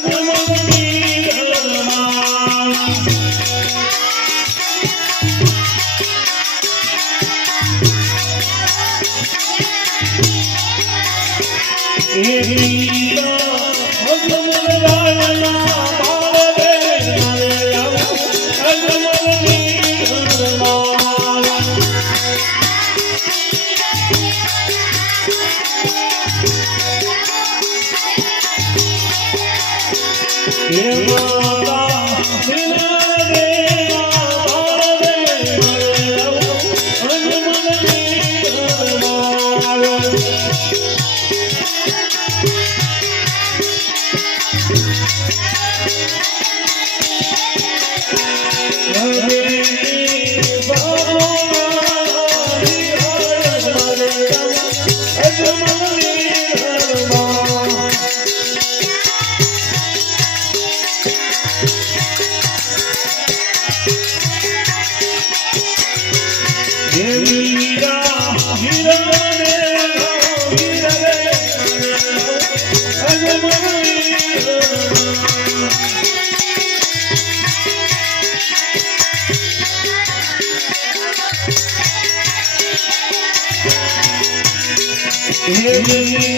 Thank you. Yeah, yeah. Yeah, hey, hey, hey. yeah,